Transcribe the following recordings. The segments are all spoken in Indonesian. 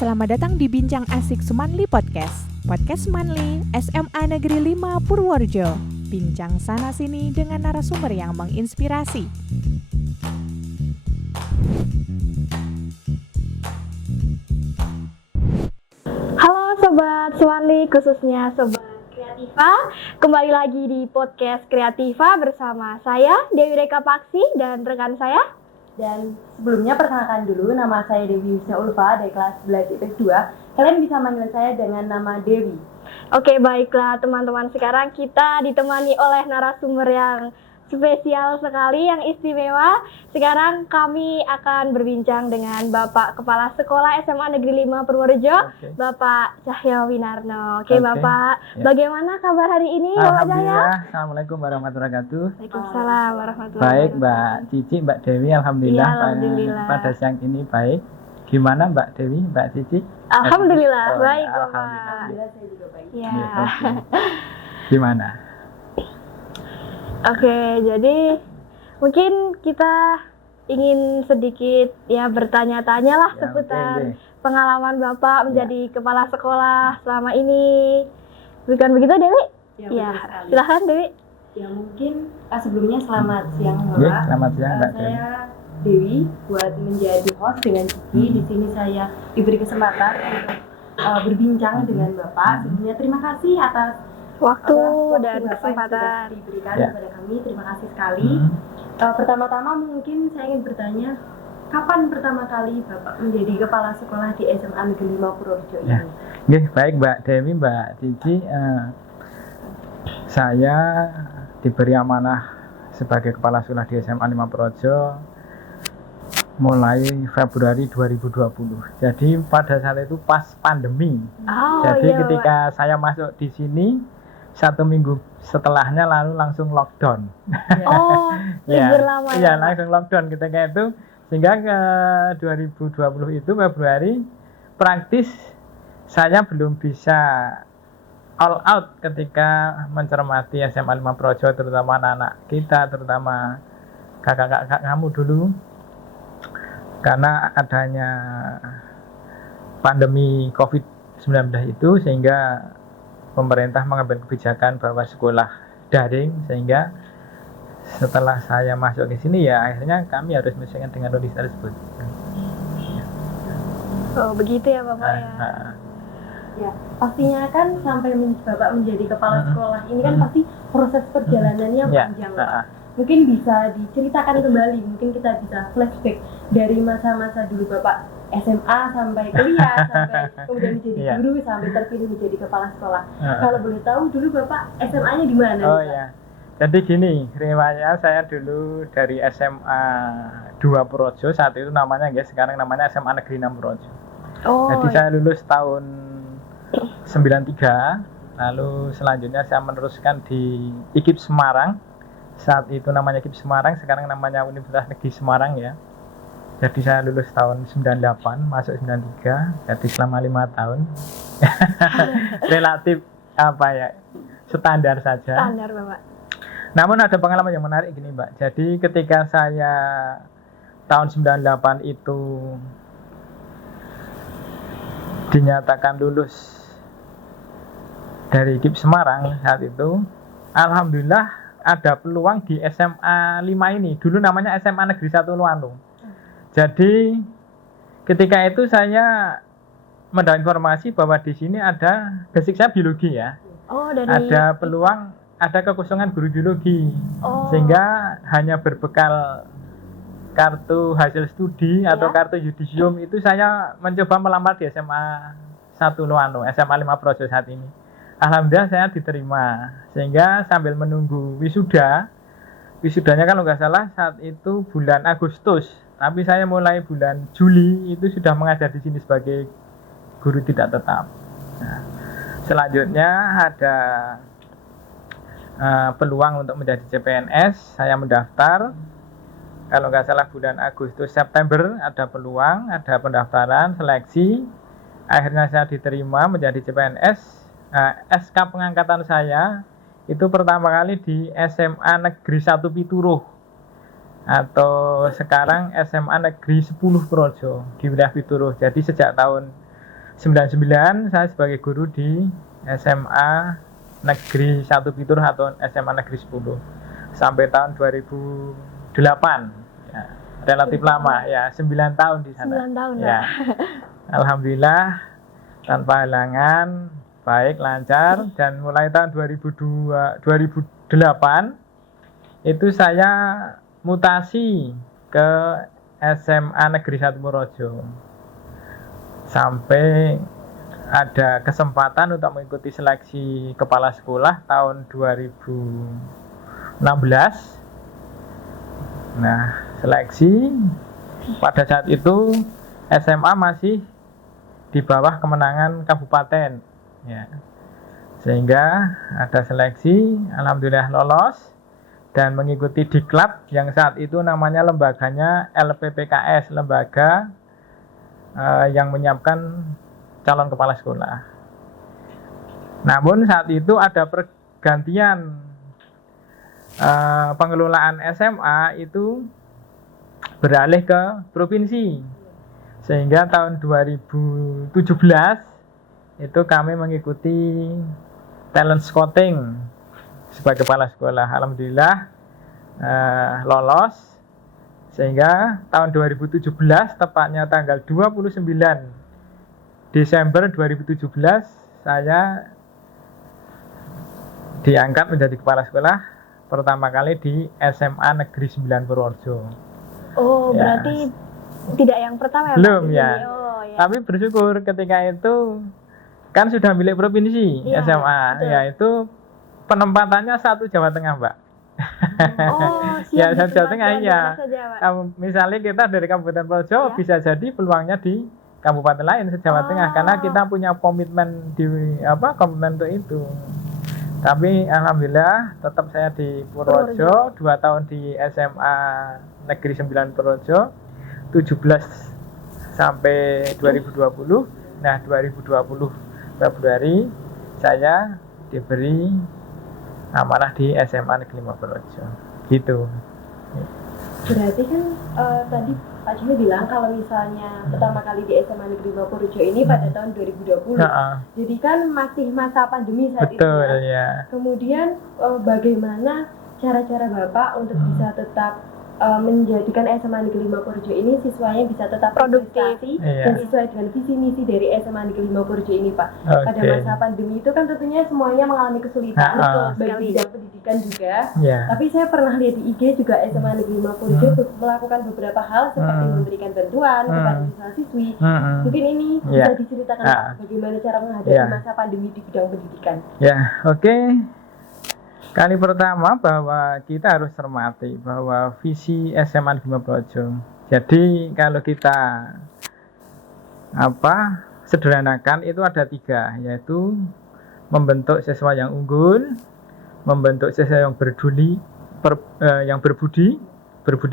Selamat datang di Bincang Asik Semanli Podcast. Podcast Semanli, SMA Negeri 5 Purworejo. Bincang sana sini dengan narasumber yang menginspirasi. Halo Sobat Semanli, khususnya Sobat Kreativa. Kembali lagi di podcast Kreativa bersama saya, Dewi Reka Paksi, dan rekan saya. Dan sebelumnya perkenalkan dulu, nama saya Dewi Wisna Ulfa dari kelas 11 IPS 2. Kalian bisa manggil saya dengan nama Dewi. Oke, baiklah teman-teman, sekarang kita ditemani oleh narasumber yang spesial sekali, yang istimewa. Sekarang kami akan berbincang dengan Bapak Kepala Sekolah SMA Negeri 5 Purworejo, Bapak Cahyo Winarno. Oke, Bapak, bagaimana kabar hari ini, Bapak Cahyo? Alhamdulillah, Assalamualaikum warahmatullahi wabarakatuh. Waalaikumsalam warahmatullahi Baik, wabarakatuh. Mbak Cici, Mbak Dewi, Alhamdulillah, Ya, Alhamdulillah. pada siang ini baik. Gimana Mbak Dewi, Mbak Cici? Alhamdulillah, Oh, baik, ya, Bapak. Alhamdulillah saya juga baik. Ya. Ya, oke. Gimana? Oke, jadi mungkin kita ingin sedikit ya bertanya-tanya lah Ya, seputar oke. pengalaman Bapak menjadi kepala sekolah selama ini. Bukan begitu, Dewi? Ya, betul sekali. silahkan Dewi. Ya mungkin sebelumnya selamat siang Ya, Bapak. selamat siang Mbak Dewi. Saya Dewi buat menjadi host dengan Cici. Di sini saya diberi kesempatan untuk berbincang dengan Bapak. Sebelumnya terima kasih atas Waktu dan Bapak yang kesempatan. sudah diberikan Ya. kepada kami. Terima kasih sekali. Hmm. Pertama-tama mungkin saya ingin bertanya, kapan pertama kali Bapak menjadi kepala sekolah di SMA Negeri 5 Purworejo ini? Ya. Oke, baik Mbak Dewi, Mbak Cici. Saya diberi amanah sebagai kepala sekolah di SMA 5 Purworejo mulai Februari 2020. Jadi pada saat itu pas pandemi. Oh, Jadi iya, ketika saya masuk di sini 1 minggu setelahnya lalu langsung lockdown. Bapak. Oh, libur lama Iya, ya, Pak? langsung lockdown ketika itu, sehingga ke 2020 itu Februari praktis saya belum bisa all out ketika mencermati SMA 5 Purworejo, terutama anak-anak kita, terutama kakak-kakak kamu dulu, karena adanya pandemi COVID-19 itu, sehingga pemerintah mengambil kebijakan bahwa sekolah daring, sehingga setelah saya masuk ke sini ya akhirnya kami harus menyesuaikan dengan kondisi tersebut. Oh, begitu ya, Bapak ya. Ya, pastinya kan sampai Bapak menjadi kepala sekolah ini kan pasti proses perjalanannya Ya, panjang, Pak. Mungkin bisa diceritakan kembali, mungkin kita bisa flashback dari masa-masa dulu Bapak SMA sampai kuliah, sampai kemudian menjadi Iya. guru, sampai terpilih menjadi kepala sekolah. Kalau boleh tahu dulu Bapak SMA-nya di mana? Oh nih, Pak? ya. Jadi gini, riwayat saya dulu dari SMA 2 Purworejo, saat itu namanya guys, sekarang namanya SMA Negeri 6 Purworejo. Oh, Jadi saya lulus tahun 93, lalu selanjutnya saya meneruskan di IKIP Semarang. Saat itu namanya IKIP Semarang, sekarang namanya Universitas Negeri Semarang ya. Jadi saya lulus tahun 98, masuk 93, jadi selama 5 tahun. Relatif apa ya, standar saja. standar, Bapak. Namun ada pengalaman yang menarik gini Mbak. Jadi ketika saya tahun 98 itu dinyatakan lulus dari IKIP Semarang saat itu, alhamdulillah ada peluang di SMA 5 ini. Dulu namanya SMA Negeri 1 Luantung. Jadi ketika itu saya mendapat informasi bahwa di sini ada, basic saya biologi ya. Oh, dari Ada peluang, ada kekosongan guru biologi. Oh. Sehingga hanya berbekal kartu hasil studi atau kartu yudisium itu saya mencoba melamar di SMA 1 Luantung, SMA 5 Purworejo saat ini. Alhamdulillah saya diterima, sehingga sambil menunggu wisudanya kalau nggak salah saat itu bulan Agustus, tapi saya mulai bulan Juli itu sudah mengajar di sini sebagai guru tidak tetap. Nah, selanjutnya ada peluang untuk menjadi CPNS, saya mendaftar. Kalau nggak salah bulan Agustus September ada peluang, ada pendaftaran, seleksi. Akhirnya saya diterima menjadi CPNS. SK pengangkatan saya itu pertama kali di SMA Negeri 1 Pituruh, atau sekarang SMA Negeri 10 Purworejo di wilayah Pituruh. Jadi sejak tahun 99 saya sebagai guru di SMA Negeri 1 Pitur atau SMA Negeri 10 sampai tahun 2008 ya, relatif lama ya, 9 tahun di sana. 9 tahun ya. Alhamdulillah tanpa halangan, baik, lancar, dan mulai tahun 2008 itu saya mutasi ke SMA Negeri 1 Purworejo sampai ada kesempatan untuk mengikuti seleksi kepala sekolah tahun 2016. Nah, seleksi pada saat itu SMA masih di bawah kemenangan kabupaten ya. Sehingga ada seleksi, alhamdulillah lolos dan mengikuti diklat yang saat itu namanya lembaganya LPPKS, lembaga yang menyiapkan calon kepala sekolah. Namun saat itu ada pergantian pengelolaan SMA itu beralih ke provinsi, sehingga tahun 2017 itu kami mengikuti talent scouting sebagai kepala sekolah. Alhamdulillah lolos, sehingga tahun 2017 tepatnya tanggal 29 Desember 2017 saya diangkat menjadi kepala sekolah pertama kali di SMA Negeri 9 Purworejo. Oh, Ya. berarti tidak yang pertama ya, Pak? Belum ya. Oh, ya. Tapi bersyukur ketika itu kan sudah milik provinsi Iya, SMA. betul. Ya, itu penempatannya 1 Jawa Tengah, Mbak. Oh, Ya, siap Jawa Tengah, ditempatkan di iya. mana saja, Pak? Misalnya kita dari Kabupaten Purworejo Ya. bisa jadi peluangnya di kabupaten lain se-Jawa Tengah karena kita punya komitmen di komitmen untuk itu. Tapi alhamdulillah tetap saya di Purworejo, 2 tahun di SMA Negeri 9 Purworejo, 17 sampai 2020. Nah, 2020 Februari saya diberi amanah di SMA Negeri 5 Purworejo. Gitu. Berarti kan tadi Pak Jimmy bilang kalau misalnya pertama kali di SMA Negeri 5 Purworejo ini pada tahun 2020. Jadi kan masih masa pandemi saat Betul itu. ya. Kemudian bagaimana cara-cara Bapak untuk bisa tetap menjadikan SMA Negeri 5 Purworejo ini siswanya bisa tetap Produktif. berprestasi Iya. dan sesuai dengan visi misi dari SMA Negeri 5 Purworejo ini, Pak. Oke. Pada masa pandemi itu kan tentunya semuanya mengalami kesulitan, Betul sekali. baik bidang pendidikan juga. Ya. Tapi saya pernah lihat di IG juga SMA Negeri 5 Purworejo melakukan beberapa hal seperti memberikan bantuan kepada siswa-siswi. Mungkin ini Ya. bisa diceritakan Ah. Pak, bagaimana cara menghadapi Ya. masa pandemi di bidang pendidikan. Ya, oke. Kali pertama bahwa kita harus cermati bahwa visi SMA Negeri 5 Purworejo. Jadi kalau kita sederhanakan itu ada 3, yaitu membentuk siswa yang unggul, membentuk siswa yang yang berbudi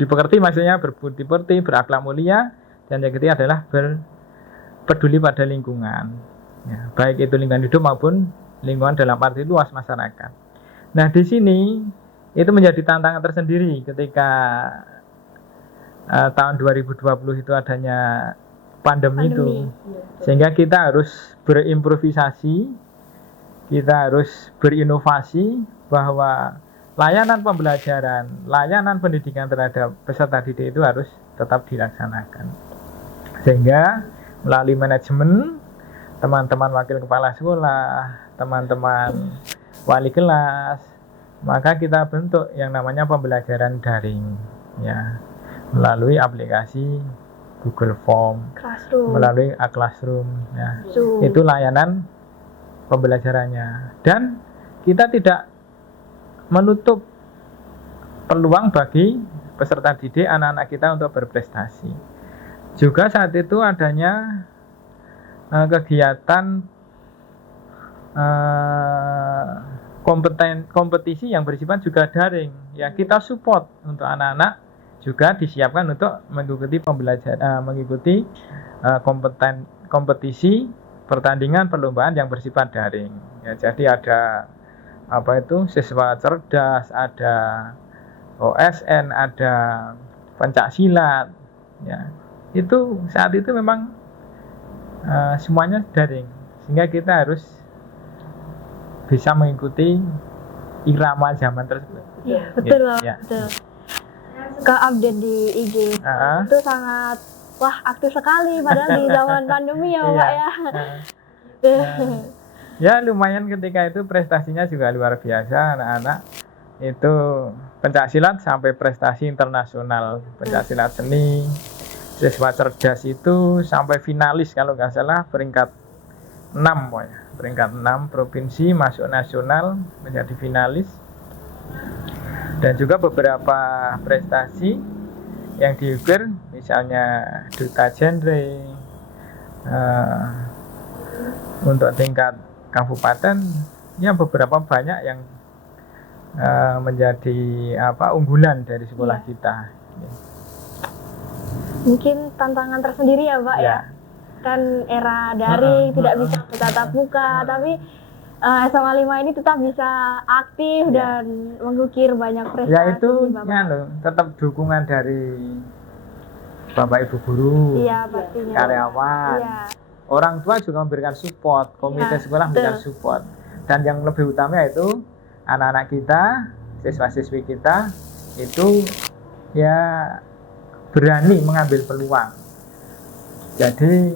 pekerti, maksudnya berbudi pekerti, berakhlak mulia, dan yang ketiga adalah peduli pada lingkungan. Ya, baik itu lingkungan hidup maupun lingkungan dalam arti luas masyarakat. Nah, di sini itu menjadi tantangan tersendiri ketika tahun 2020 itu adanya pandemi itu. Sehingga kita harus berimprovisasi, kita harus berinovasi bahwa layanan pembelajaran, layanan pendidikan terhadap peserta didik itu harus tetap dilaksanakan. Sehingga melalui manajemen, teman-teman wakil kepala sekolah, teman-teman wali kelas, maka kita bentuk yang namanya pembelajaran daring ya, melalui aplikasi Google Form, Classroom. melalui Classroom ya. Zoom. Itu layanan pembelajarannya, dan kita tidak menutup peluang bagi peserta didik anak-anak kita untuk berprestasi. Juga saat itu adanya kegiatan kompetisi yang bersifat juga daring ya, kita support untuk anak-anak juga disiapkan untuk mengikuti pembelajaran, mengikuti kompetisi pertandingan perlombaan yang bersifat daring ya. Jadi ada siswa cerdas, ada OSN, ada pencak silat ya. Itu saat itu memang semuanya daring, sehingga kita harus bisa mengikuti irama zaman tersebut. Iya, betul Pak, Ya. betul. Suka update di IG itu sangat aktif sekali padahal di zaman pandemi ya Pak ya. Ya lumayan ketika itu prestasinya juga luar biasa, anak-anak itu pencaksilat sampai prestasi internasional, pencaksilat seni, siswa cerdas itu sampai finalis kalau nggak salah peringkat 6 pokoknya, peringkat 6 provinsi masuk nasional menjadi finalis. Dan juga beberapa prestasi yang diukir, misalnya duta genre untuk tingkat kabupaten, ya beberapa banyak yang menjadi unggulan dari sekolah kita. Mungkin tantangan tersendiri ya Pak ya. Kan era daring tidak bisa bertatap muka, tapi SMA 5 ini tetap bisa aktif dan mengukir banyak prestasi. Ya itu Bapak. tetap dukungan dari Bapak Ibu guru, Iya pastinya. karyawan, Iya. orang tua juga memberikan support, komite sekolah memberikan support. Dan yang lebih utama yaitu anak-anak kita, siswa-siswi kita itu ya berani mengambil peluang. Jadi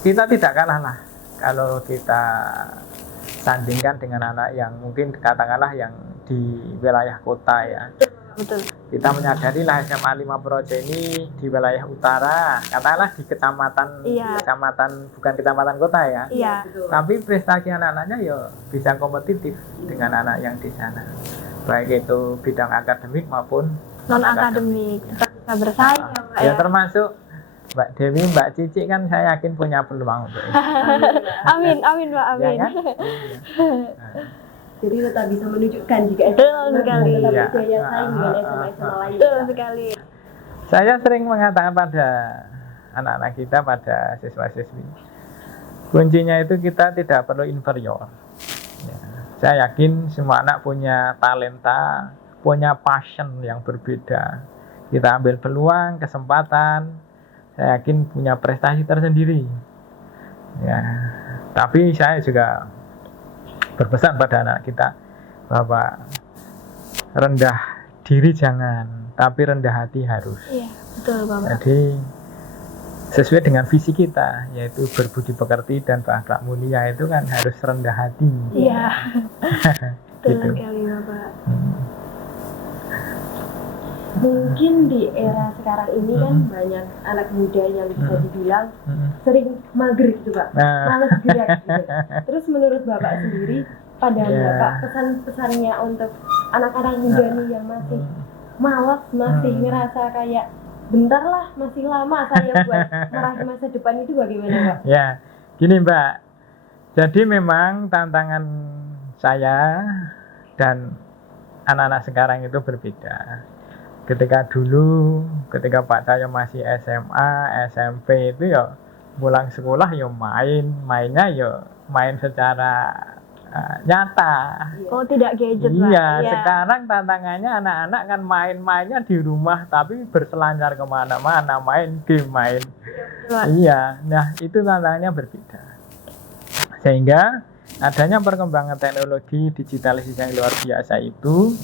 kita tidak kalah lah kalau kita sandingkan dengan anak yang mungkin katakanlah yang di wilayah kota ya. Betul. Kita menyadari lah SMA 5 Projo ini di wilayah utara, katakanlah di kecamatan, bukan kecamatan kota ya. Iya. Tapi prestasi anak-anaknya ya bisa kompetitif dengan anak yang di sana. Baik itu bidang akademik maupun Non akademik. Tetap bisa bersaing ya Pak ya. ya. Termasuk Mbak Dewi, Mbak Cici kan saya yakin punya peluang untuk itu. Amin Pak, amin. Ya kan? Jadi tetap bisa menunjukkan jika Betul sekali. tetap Iya. daya saing dengan SMA-SMA lain. Betul sekali. Saya sering mengatakan pada anak-anak kita, pada siswa-siswi, kuncinya itu kita tidak perlu inferior. Ya. Saya yakin semua anak punya talenta, punya passion yang berbeda. Kita ambil peluang, kesempatan, saya yakin punya prestasi tersendiri. Ya, tapi saya juga berpesan pada anak kita bahwa rendah diri jangan, tapi rendah hati harus. Iya, betul Bapak. Jadi sesuai dengan visi kita, yaitu berbudi pekerti dan berakhlak mulia, itu kan harus rendah hati. Iya. Betul Gitu. sekali Bapak. Mungkin di era sekarang ini kan banyak anak muda yang bisa dibilang sering mager gitu Pak, malas gerak gitu. Terus menurut Bapak sendiri, pandangan Bapak pesan-pesannya untuk anak-anak muda nih yang masih malas, masih ngerasa kayak bentar lah, masih lama saya buat meraih masa depan, itu bagaimana Pak? Ya, gini Mbak, jadi memang tantangan saya dan anak-anak sekarang itu berbeda. Ketika dulu, ketika Pak Cahyo masih SMA, SMP itu ya pulang sekolah ya mainnya ya main secara nyata. Oh, tidak gadget Pak. Iya, sekarang tantangannya anak-anak kan main-mainnya di rumah tapi berselancar kemana-mana, main game, main. Iya, nah itu tantangannya berbeda. Sehingga adanya perkembangan teknologi digitalisasi yang luar biasa itu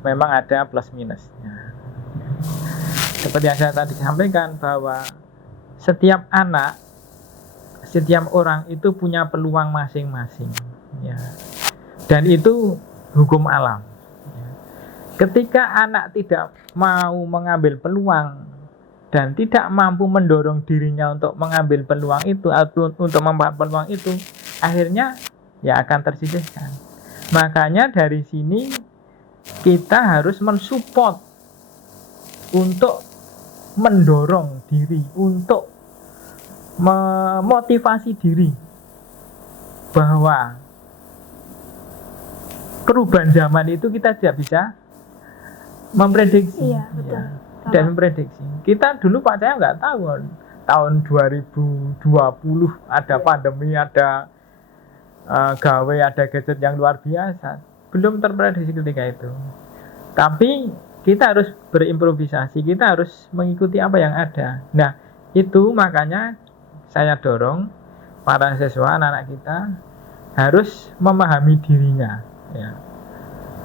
memang ada plus minusnya. Seperti yang saya tadi sampaikan bahwa setiap anak, setiap orang itu punya peluang masing-masing, ya. Dan itu hukum alam. Ya. Ketika anak tidak mau mengambil peluang dan tidak mampu mendorong dirinya untuk mengambil peluang itu atau untuk membuat peluang itu, akhirnya ya akan tersisihkan. Makanya dari sini kita harus mensupport untuk mendorong diri, untuk memotivasi diri bahwa perubahan zaman itu kita tidak bisa memprediksi. Iya, betul. Ya, tidak memprediksi. Kita dulu Pak Cahyo nggak tahu tahun 2020 ada pandemi, ada gawe, ada gadget yang luar biasa. Belum terprediksi ketika itu. Tapi kita harus berimprovisasi, kita harus mengikuti apa yang ada. Nah, itu makanya saya dorong para siswa anak-anak kita harus memahami dirinya ya.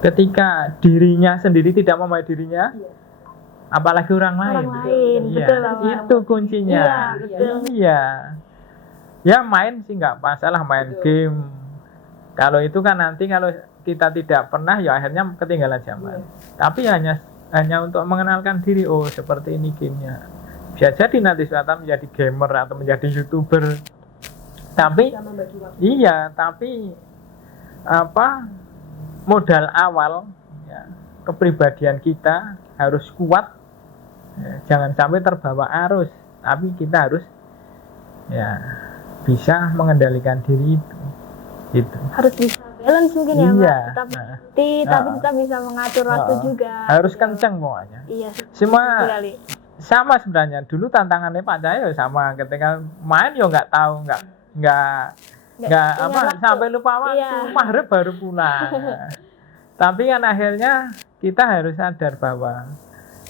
Ketika dirinya sendiri tidak memahami dirinya, apalagi orang lain. Iya, betul, Bapak. itu kuncinya. Iya, betul. Iya. Ya main sih nggak masalah, main game. Kalau itu kan nanti kalau kita tidak pernah ya akhirnya ketinggalan zaman. Tapi hanya untuk mengenalkan diri, oh seperti ini gamenya. Bisa jadi nanti suatu saat menjadi gamer atau menjadi YouTuber. Tapi iya, tapi modal awal ya, kepribadian kita harus kuat ya, jangan sampai terbawa arus, tapi kita harus ya bisa mengendalikan diri itu gitu. Harus bisa balance mungkin ya, Iya. Pak. Tapi kita bisa mengatur waktu juga. Harus kenceng pokoknya. Iya. Semua sekali. sama sebenarnya. Dulu tantangannya Pak Cahyo sama, ketika main ya nggak tahu, nggak sampai lupa waktu, Iya. maghrib baru pulang. Tapi kan akhirnya kita harus sadar bahwa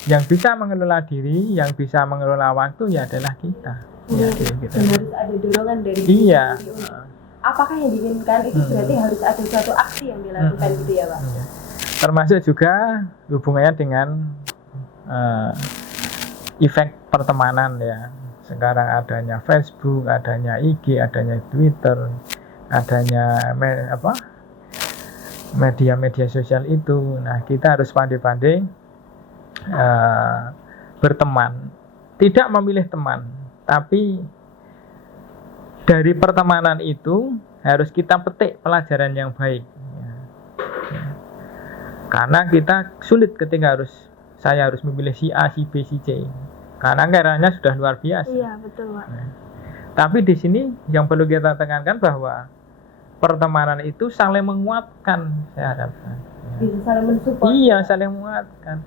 yang bisa mengelola diri, yang bisa mengelola waktu ya adalah kita. Ya, gitu. Dan harus ada dorongan dari Iya. diri untuk apakah yang diinginkan itu berarti harus ada suatu aksi yang dilakukan gitu ya Pak. Iya. Termasuk juga hubungannya dengan efek pertemanan ya. Sekarang adanya Facebook, adanya IG, adanya Twitter, adanya media-media sosial itu. Nah, kita harus pandai-pandai berteman. Tidak memilih teman, tapi dari pertemanan itu harus kita petik pelajaran yang baik. Karena kita sulit ketika saya harus memilih si A, si B, si C. Karena anggarannya sudah luar biasa. Iya, betul, Pak. Tapi di sini yang perlu kita tekankan bahwa pertemanan itu saling menguatkan, saya harapkan. Bisa saling mensupport. Iya, saling menguatkan.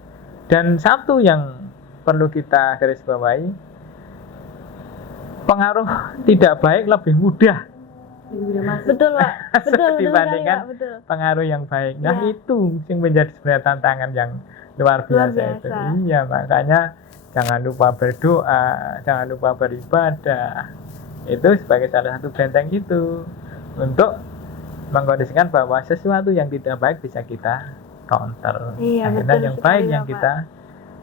Dan satu yang perlu kita garis bawahi, pengaruh tidak baik lebih mudah Betul, Pak. Betul dibandingkan sekali, Pak. Betul. pengaruh yang baik. Nah, Ya. itu yang menjadi sebenarnya tantangan yang luar biasa, itu. biasa. Iya, makanya jangan lupa berdoa, jangan lupa beribadah. Itu sebagai salah satu benteng itu untuk mengkondisikan bahwa sesuatu yang tidak baik bisa kita counter. Iya, Akhirnya betul yang sekali, baik yang Bapak. kita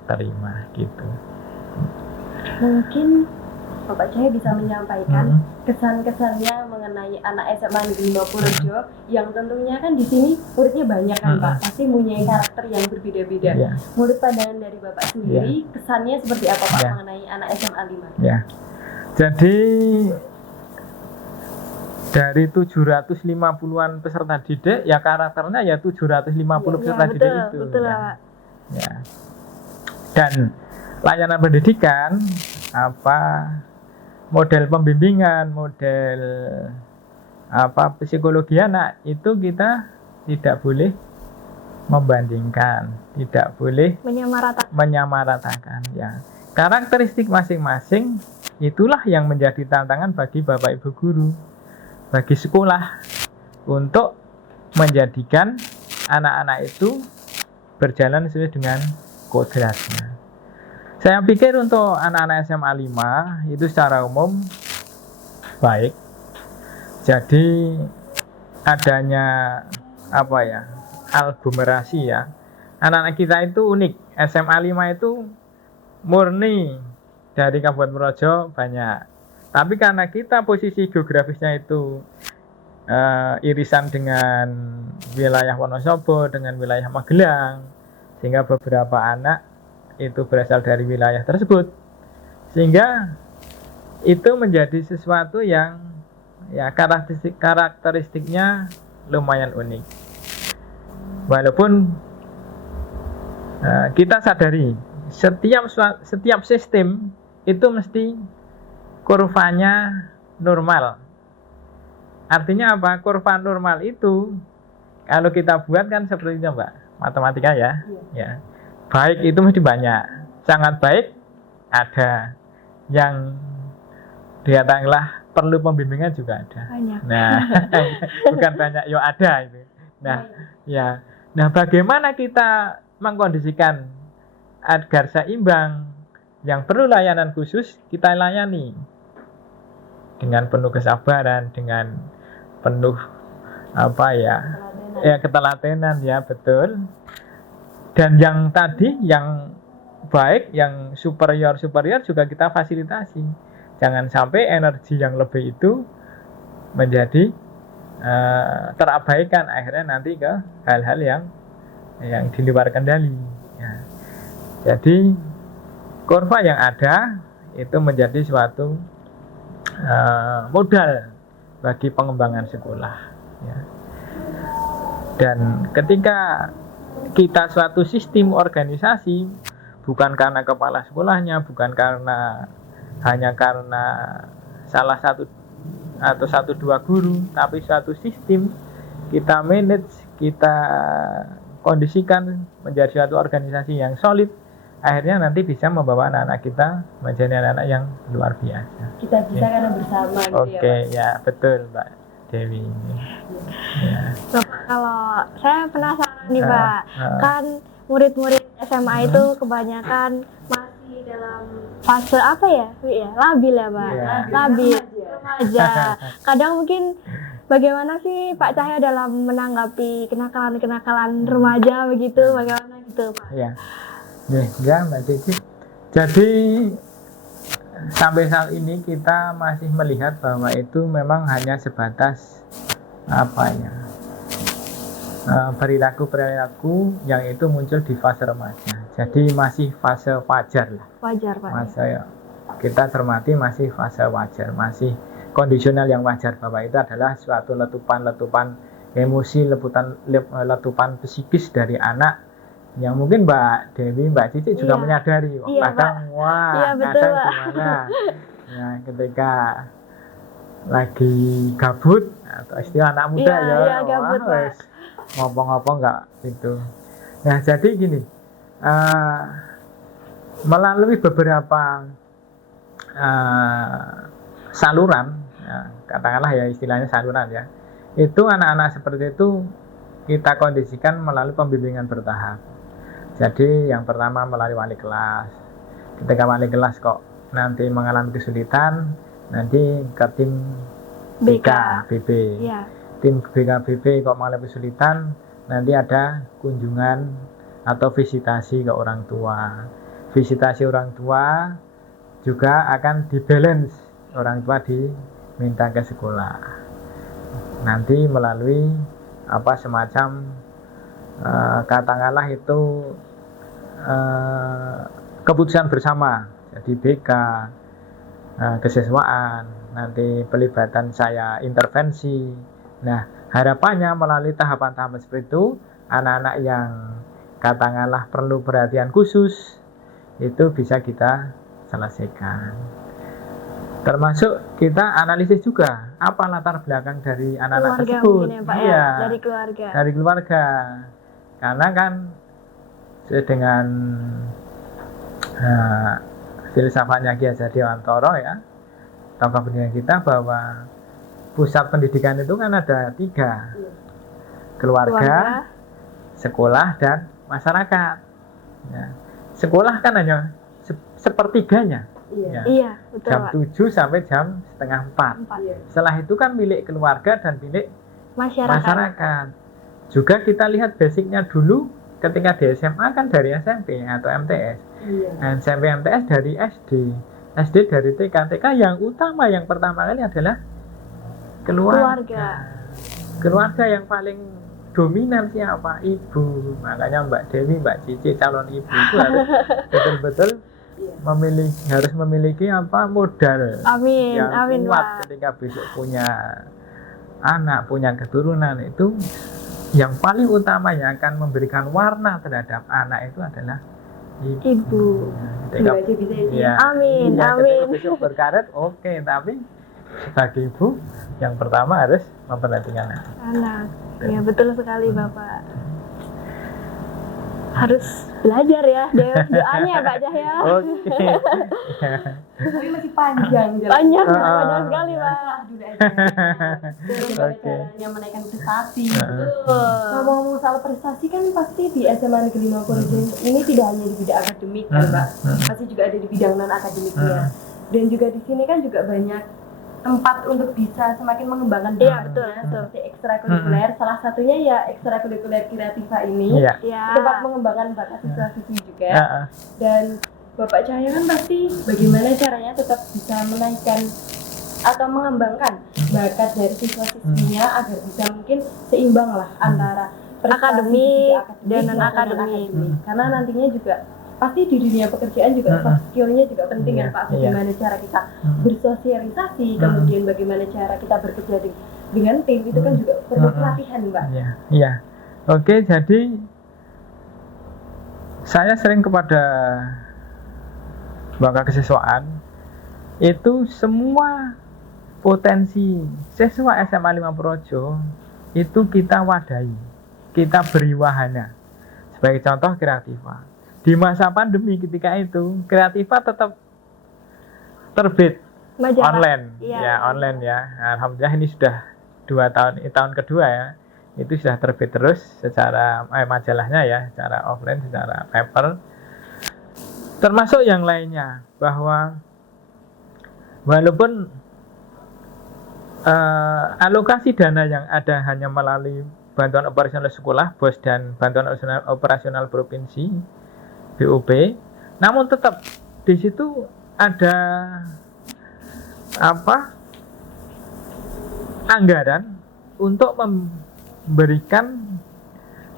terima gitu. Mungkin Bapak Cahyo bisa menyampaikan kesan-kesannya mengenai anak SMA Negeri 5 Purworejo yang tentunya kan di sini muridnya banyak kan Pak, pasti mempunyai karakter yang berbeda-beda. Iya. Menurut pandangan dari Bapak sendiri, kesannya seperti apa Pak mengenai anak SMA 5? Ya. Jadi dari 750-an peserta didik, ya karakternya ya 750 peserta didik itu. Betul, ya. Pak. Ya. Dan layanan pendidikan model pembimbingan, model psikologi anak itu kita tidak boleh membandingkan, tidak boleh menyamaratakan ya. Karakteristik masing-masing itulah yang menjadi tantangan bagi Bapak Ibu guru, bagi sekolah untuk menjadikan anak-anak itu berjalan sesuai dengan kodratnya. Saya pikir untuk anak-anak SMA 5 itu secara umum baik. Jadi adanya aglomerasi ya. Anak-anak kita itu unik. SMA 5 itu murni dari Kabupaten Purworejo banyak. Tapi karena kita posisi geografisnya itu irisan dengan wilayah Wonosobo, dengan wilayah Magelang, sehingga beberapa anak itu berasal dari wilayah tersebut, sehingga itu menjadi sesuatu yang ya karakteristiknya lumayan unik. Walaupun kita sadari setiap sistem itu mesti kurvanya normal. Artinya apa? Kurva normal itu kalau kita buat kan seperti itu Mbak, matematika ya. Ya. Baik itu mesti banyak, sangat baik ada, yang dikatakanlah perlu pembimbingan juga ada. Banyak. Nah, bukan banyak, yo ada itu. Nah, ya. Nah, bagaimana kita mengkondisikan agar seimbang, yang perlu layanan khusus kita layani, dengan penuh kesabaran, dengan penuh ketelatenan ya, betul. Dan yang tadi yang baik, yang superior juga kita fasilitasi. Jangan sampai energi yang lebih itu menjadi terabaikan, akhirnya nanti ke hal-hal yang di luar kendali ya. Jadi kurva yang ada itu menjadi suatu modal bagi pengembangan sekolah ya. Dan ketika kita suatu sistem organisasi, bukan karena kepala sekolahnya, bukan hanya karena salah satu atau 1-2 guru, tapi suatu sistem kita manage, kita kondisikan menjadi suatu organisasi yang solid, akhirnya nanti bisa membawa anak-anak kita menjadi anak-anak yang luar biasa. Kita bisa karena bersama gitu. Oke, ya betul Mbak Dewi. Ya. Bapak, kalau saya penasaran nih Pak, kan murid-murid SMA itu kebanyakan masih dalam fase apa ya? Labil ya Pak, labil, remaja. Kadang mungkin bagaimana sih Pak Cahya dalam menanggapi kenakalan-kenakalan remaja begitu, bagaimana gitu Pak? Ya, Mbak Cici. Jadi sampai saat ini kita masih melihat bahwa itu memang hanya sebatas perilaku yang itu muncul di fase remaja. Jadi masih fase wajar lah. Wajar Pak. Kita cermati masih fase wajar, masih kondisional yang wajar, bahwa itu adalah suatu letupan emosi, letupan psikis dari anak yang mungkin Mbak Dewi, Mbak Cici juga menyadari. Kadang gimana ya, ketika lagi gabut atau istilah anak muda ngopong-ngopong nggak gitu. Nah jadi gini, melalui beberapa saluran ya, katakanlah ya istilahnya saluran ya, itu anak-anak seperti itu kita kondisikan melalui pembimbingan bertahap. Jadi yang pertama melalui wali kelas. Ketika wali kelas kok nanti mengalami kesulitan, nanti ke tim BKBB. Ya. Tim BKBB kok mengalami kesulitan, nanti ada kunjungan atau visitasi ke orang tua. Visitasi orang tua juga akan dibalance, orang tua diminta ke sekolah. Nanti melalui semacam katakanlah itu keputusan bersama, jadi BK, kesiswaan, nanti pelibatan saya intervensi. Nah harapannya melalui tahapan-tahapan seperti itu, anak-anak yang katakanlah perlu perhatian khusus itu bisa kita selesaikan. Termasuk kita analisis juga apa latar belakang dari anak-anak tersebut. Ya, Pak, ya, dari keluarga. Dari keluarga. Karena kan dengan filsafatnya Ki Hajar Dewantara ya, tokoh pendidikan kita, bahwa pusat pendidikan itu kan ada 3, keluarga, sekolah, dan masyarakat ya. Sekolah kan hanya sepertiganya. Iya, betul, jam 7 sampai jam setengah 4. Setelah itu kan milik keluarga dan milik masyarakat. Juga kita lihat basicnya dulu ketika di SMA kan dari SMP atau MTS. SMP MTS dari SD dari TK. TK yang utama, yang pertama kali adalah keluarga. Keluarga yang paling dominan siapa? Ibu. Makanya Mbak Dewi, Mbak Cici calon ibu itu harus betul-betul harus memiliki modal yang kuat ketika besok punya anak, punya keturunan. Itu yang paling utama yang akan memberikan warna terhadap anak itu adalah ibu. Amin. Ketika besok berkarir tapi sebagai ibu yang pertama harus memperhatikan anak. Ya betul sekali Bapak. Harus belajar ya, doanya Pak Cahya. Oke. Tapi masih panjang sekali Pak. Caranya menaikkan prestasi. Ngomong-ngomong soal prestasi kan pasti di SMA Negeri 5 Purworejo ini tidak hanya di bidang akademik kan Pak, pasti juga ada di bidang non akademiknya. Dan juga di sini kan juga banyak tempat untuk bisa semakin mengembangkan Iya, dirinya betul. seperti ekstrakurikuler. Salah satunya ya ekstrakurikuler Kreativa ini. Iya. Ya. Tempat mengembangkan bakat siswa-siswi juga. Heeh. Dan Bapak Cahyo kan pasti bagaimana caranya tetap bisa menaikkan atau mengembangkan bakat dari siswa-siswinya agar bisa mungkin seimbang lah antara prestasi Akademik di akademik dan maupun non-akademik. Karena nantinya juga pasti di dunia pekerjaan juga soft skill-nya juga penting Iya, kan Pak. iya. Bagaimana cara kita bersosialisasi, kemudian bagaimana cara kita bekerja dengan tim itu kan juga perlu pelatihan Pak. Iya, iya. Oke, jadi saya sering kepada bangga kesiswaan itu semua potensi siswa SMA 5 Projo itu kita wadahi, kita beri wahana. Sebagai contoh Kreativa. Di masa pandemi ketika itu Kreativa tetap terbit Majalah. online, Iya. ya online ya. Alhamdulillah ini sudah 2 tahun, tahun kedua ya. Itu sudah terbit terus secara majalahnya ya, secara offline, secara paper. Termasuk yang lainnya bahwa walaupun alokasi dana yang ada hanya melalui bantuan operasional sekolah, BOS dan bantuan operasional provinsi BOP, namun tetap di situ ada anggaran untuk memberikan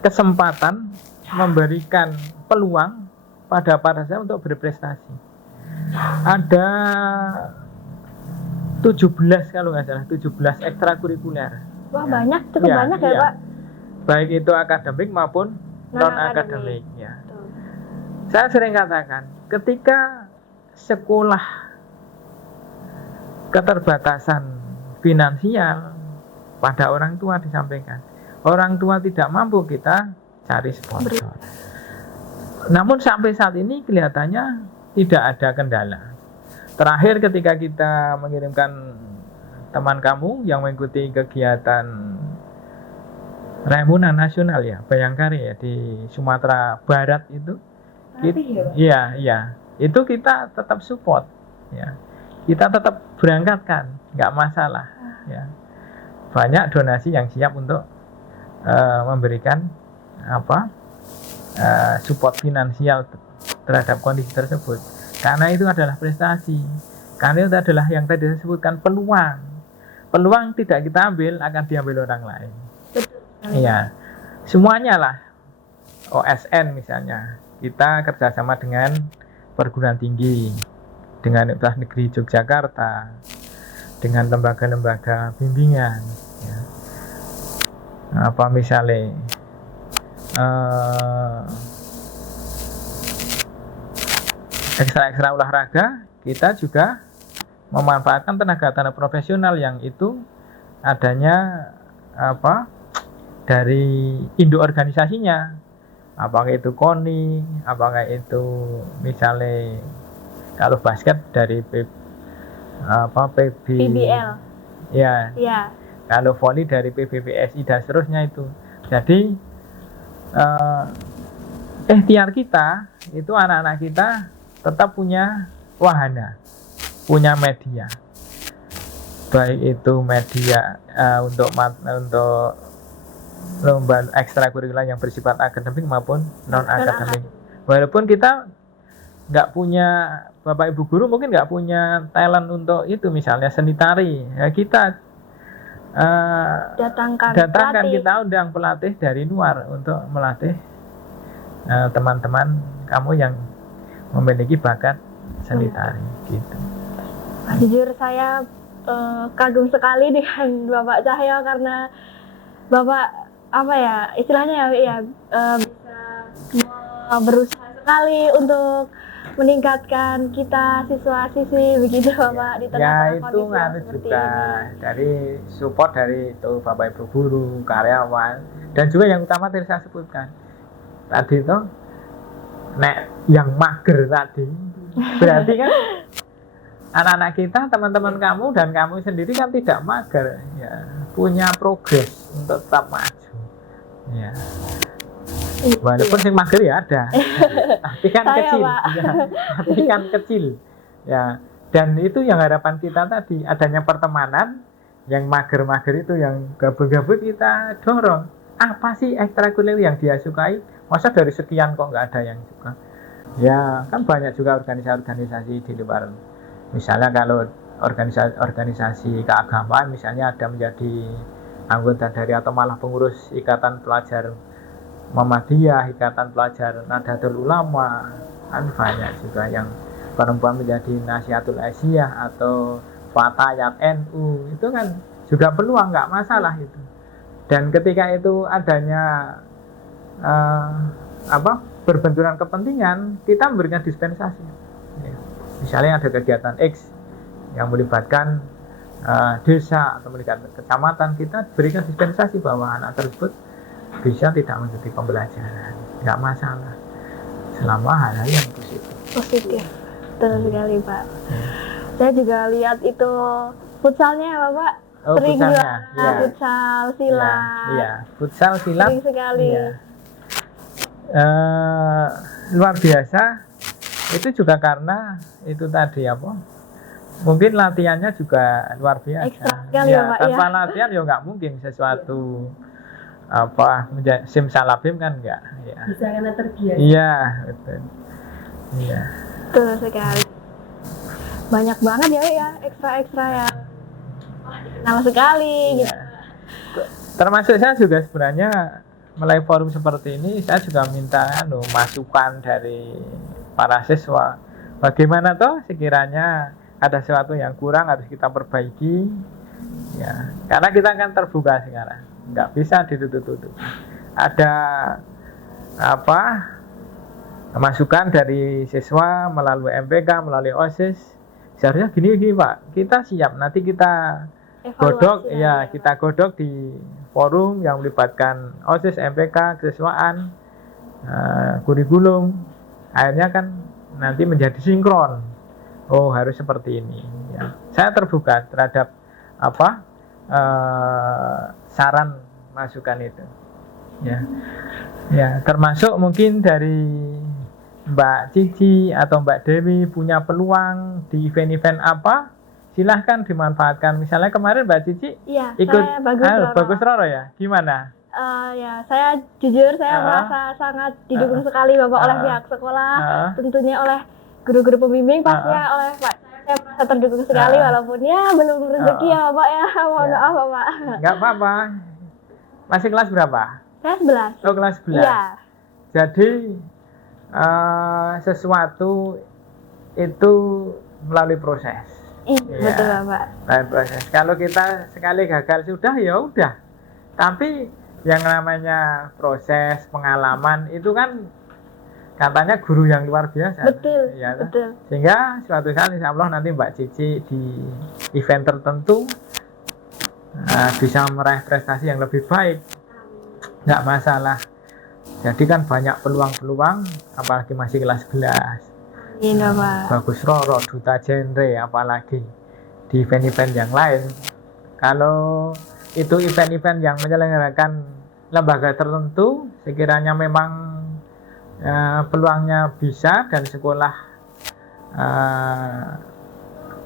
kesempatan, memberikan peluang pada saya untuk berprestasi. Ada 17 kalau nggak salah, 17 ekstrakurikuler. Wah, Ya. banyak, cukup Iya, banyak ya, iya. Pak. Baik itu akademik maupun non-akademik ya. Saya sering katakan, ketika sekolah keterbatasan finansial pada orang tua disampaikan, orang tua tidak mampu, kita cari sponsor. Namun sampai saat ini kelihatannya tidak ada kendala. Terakhir ketika kita mengirimkan teman kamu yang mengikuti kegiatan Raimuna Nasional ya, Bayangkari ya di Sumatera Barat itu. Iya. Itu kita tetap support ya. Kita tetap berangkatkan, nggak masalah ya. Banyak donasi yang siap untuk memberikan support finansial terhadap kondisi tersebut. Karena itu adalah prestasi. Karena itu adalah yang tadi saya sebutkan peluang. Peluang tidak kita ambil akan diambil orang lain. Iya. Semuanya lah. OSN misalnya. Kita kerjasama dengan perguruan tinggi, dengan Universitas Negeri Yogyakarta, dengan lembaga-lembaga bimbingan, ya. Misalnya ekstra olahraga, kita juga memanfaatkan tenaga profesional yang itu adanya dari induk organisasinya. Apakah itu KONI, apakah itu misalnya kalau basket dari PBL. Ya. Iya. Kalau voli dari PBVSI dan seterusnya itu. Jadi ikhtiar kita itu anak-anak kita tetap punya wahana, punya media. Baik itu media untuk lomba ekstrakurikuler yang bersifat akademik maupun non-akademik. Walaupun kita nggak punya, Bapak Ibu guru mungkin nggak punya talent untuk itu, misalnya seni tari, ya kita datangkan pelatih. Kita undang pelatih dari luar untuk melatih teman-teman kamu yang memiliki bakat seni tari gitu. Jujur saya kagum sekali dengan Bapak Cahyo karena Bapak istilahnya bisa berusaha sekali untuk meningkatkan kita siswa-siswi begitu Bapak di tengah-tengah itu kondisi yang seperti juga ini. dari support dari itu Bapak Ibu guru, karyawan, dan juga yang utama tadi saya sebutkan tadi itu yang mager tadi berarti kan anak-anak kita, teman-teman kamu dan kamu sendiri kan tidak mager ya, punya progres untuk tetap maju ya. Walaupun yang mager ya ada, tapi kan Saya, kecil, Pak. ya, tapi kan kecil, ya. Dan itu yang harapan kita tadi, adanya pertemanan, yang mager-mager itu, yang gabut-gabut kita dorong. Apa sih ekstrakurikuler yang dia sukai? Masa dari sekian kok nggak ada yang suka? Ya kan banyak juga organisasi-organisasi di luar. Misalnya kalau organisasi keagamaan, misalnya ada menjadi anggota dari atau malah pengurus Ikatan Pelajar Muhammadiyah, Ikatan Pelajar Nahdlatul Ulama, kan banyak juga yang perempuan menjadi Nasihatul Aisyah atau Fatayat NU, itu kan juga peluang, nggak masalah itu. Dan ketika itu adanya berbenturan kepentingan, kita memberikan dispensasi. Ya. Misalnya ada kegiatan X yang melibatkan desa atau melibatkan kecamatan, kita berikan dispensasi bahwa anak tersebut bisa tidak mengikuti pembelajaran, nggak masalah, selama hal-hal yang positif. Betul sekali Pak. Saya juga lihat itu futsalnya ya Bapak. Sering juga futsal, silat. Iya, futsal, silat. Sering sekali. Iya. Luar biasa. Itu juga karena itu tadi mungkin latihannya juga luar biasa. Ekstra sekali ya, Pak, tanpa latihan ya nggak mungkin sesuatu simsalabim kan enggak. Ya. Bisa karena terbiasa. Iya, betul. Iya. Betul sekali. Banyak banget ya ekstra ya. Kenal sekali gitu. Termasuk saya juga sebenarnya mulai forum seperti ini, saya juga minta masukan dari para siswa. Bagaimana toh sekiranya ada sesuatu yang kurang harus kita perbaiki. Ya, karena kita akan terbuka sekarang, nggak bisa ditutup-tutup. Ada masukan dari siswa melalui MPK, melalui OSIS. Seharusnya gini Pak, kita siap, nanti kita godok, kita godok di forum yang melibatkan OSIS, MPK, kesiswaan, kurikulum. Akhirnya kan nanti menjadi sinkron. Oh, harus seperti ini. Ya. Saya terbuka terhadap saran masukan itu. Ya, termasuk mungkin dari Mbak Cici atau Mbak Dewi punya peluang di event-event apa, silahkan dimanfaatkan. Misalnya kemarin Mbak Cici ikut Bagus Roro ya, gimana? Ya, saya jujur merasa sangat didukung sekali Bapak oleh pihak sekolah, tentunya oleh guru-guru pembimbing, pastinya oleh Pak. Saya merasa terdukung sekali walaupun ya belum rezeki ya Bapak ya, mohon maaf Bapak. Enggak apa-apa. Masih kelas berapa? Kelas 11. Oh, kelas 11. Iya. Jadi sesuatu itu melalui proses. Betul Bapak. Melalui proses. Kalau kita sekali gagal sudah ya udah. Tapi yang namanya proses pengalaman itu kan katanya guru yang luar biasa. Betul. Ya, betul. Sehingga suatu saat insya Allah nanti Mbak Cici di event tertentu bisa meraih prestasi yang lebih baik. Nggak masalah. Jadi kan banyak peluang-peluang, apalagi masih kelas 11. Iya Pak. Bagus Roro, Duta Genre, apalagi di event-event yang lain. Kalau itu event-event yang menyelenggarakan lembaga tertentu, sekiranya memang peluangnya bisa dan sekolah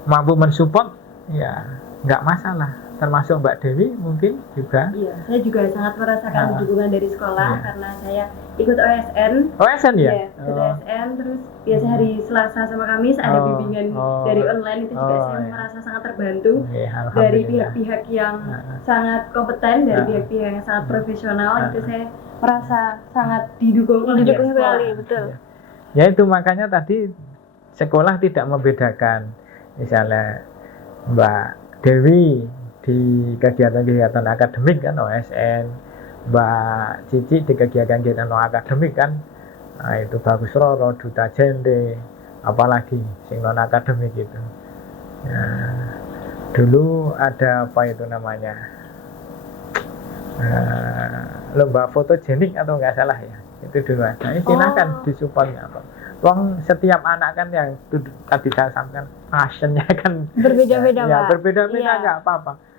mampu mensupport, ya nggak masalah. Termasuk Mbak Dewi mungkin juga. Iya, saya juga sangat merasakan dukungan dari sekolah karena saya ikut OSN. OSN ya? Iya, ikut OSN, terus biasa hari Selasa sama Kamis ada bimbingan dari online, itu juga saya merasa sangat terbantu dari pihak-pihak yang sangat kompeten, dari pihak-pihak yang sangat profesional, itu saya merasa sangat didukung sekali, betul. Ya itu makanya tadi sekolah tidak membedakan, misalnya Mbak Dewi di kegiatan-kegiatan akademik kan OSN, Mbak Cici di kegiatan-kegiatan non akademik kan, itu Bagus Roro, Duta Genre, apalagi sing non akademik itu. Ya, dulu ada apa itu namanya, lomba fotogenik atau nggak salah ya, itu dulu ada. Silahkan disupport apa. Wong setiap anak kan yang tadi saya sampaikan passionnya kan berbeda-beda ya, berbeda-beda nggak apa-apa.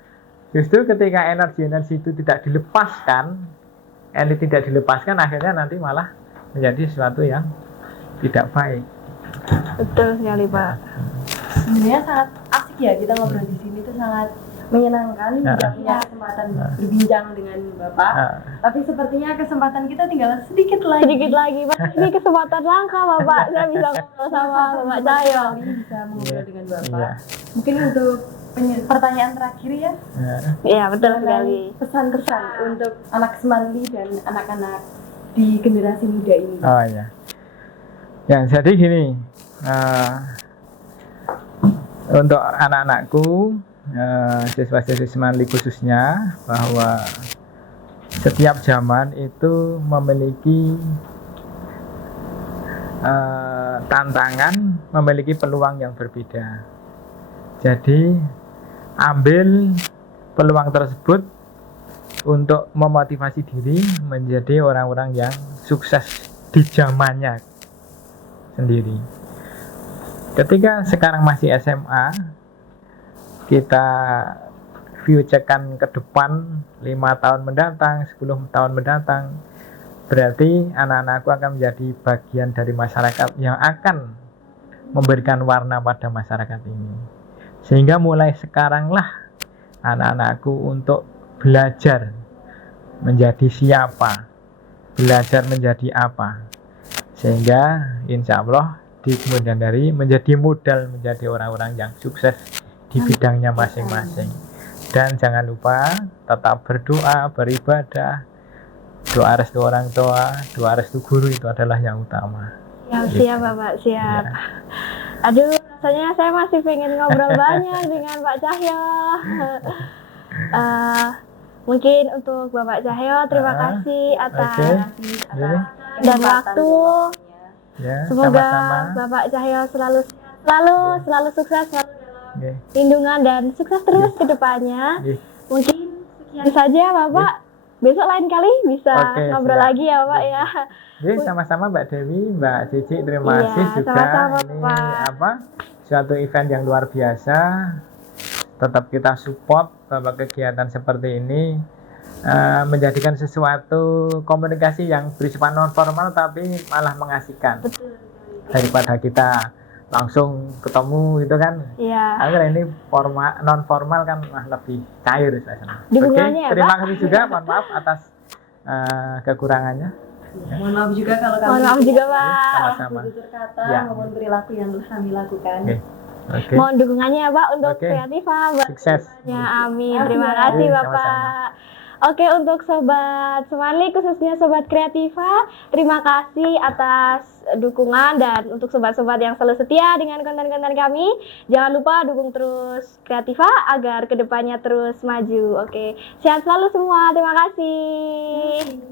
Justru ketika energi itu tidak dilepaskan, akhirnya nanti malah menjadi sesuatu yang tidak baik. Betul sekali Pak. sebenarnya sangat asik ya kita ngobrol di sini tuh sangat menyenangkan kita punya kesempatan berbincang dengan Bapak. Tapi sepertinya kesempatan kita tinggal sedikit lagi. Ini kesempatan langka Bapak. Saya bisa ngobrol sama Bapak Cahyo. Bisa mengobrol dengan Bapak. Mungkin untuk pertanyaan terakhir ya. Iya, betul sekali. Pesan-pesan untuk anak Semanli dan anak-anak di generasi muda ini. Oh iya. Ya, jadi gini. Untuk anak-anakku, siswa-siswi Semanli khususnya, bahwa setiap zaman itu memiliki tantangan, memiliki peluang yang berbeda. Jadi ambil peluang tersebut untuk memotivasi diri menjadi orang-orang yang sukses di zamannya sendiri. Ketika sekarang masih SMA, kita future-kan ke depan 5 tahun mendatang, 10 tahun mendatang, berarti anak-anakku akan menjadi bagian dari masyarakat yang akan memberikan warna pada masyarakat ini. Sehingga mulai sekaranglah anak-anakku untuk belajar menjadi siapa, belajar menjadi apa, sehingga insya Allah di kemudian hari menjadi modal menjadi orang-orang yang sukses di bidangnya masing-masing. Dan jangan lupa tetap berdoa, beribadah, doa restu orang tua, doa restu guru itu adalah yang utama. Siap Bapak, siap. Aduh, rasanya saya masih pengen ngobrol banyak dengan Pak Cahyo. Mungkin untuk Bapak Cahyo, terima kasih atas dan waktu. Ya, semoga sama-sama. Bapak Cahyo selalu sukses, lindungan dan sukses terus ke depannya. Mungkin sekian saja Bapak. Besok lain kali bisa ngobrol lagi ya Pak ya. Sama-sama Mbak Dewi, Mbak Cici, terima kasih juga. Sama-sama, ini Pak. Suatu event yang luar biasa. Tetap kita support bahwa kegiatan seperti ini menjadikan sesuatu komunikasi yang bersifat non formal tapi malah mengasihkan. Betul. Daripada kita langsung ketemu gitu kan. Iya. Akhirnya ini non formal kan lebih cair suasana. Dukungannya, terima kasih juga, mohon maaf atas kekurangannya. Mohon maaf juga kalau kami Mohon maaf juga Pak. Sama-sama. tutur kata maupun perilaku yang telah kami lakukan. Oke. Mohon dukungannya ya Pak untuk Kreativa. Sukses. Ya, amin. Terima kasih Bapak. Sama-sama. Oke, untuk Sobat Semanli, khususnya Sobat Kreativa, terima kasih atas dukungan, dan untuk sobat-sobat yang selalu setia dengan konten-konten kami, jangan lupa dukung terus Kreativa agar kedepannya terus maju. Oke, sehat selalu semua. Terima kasih.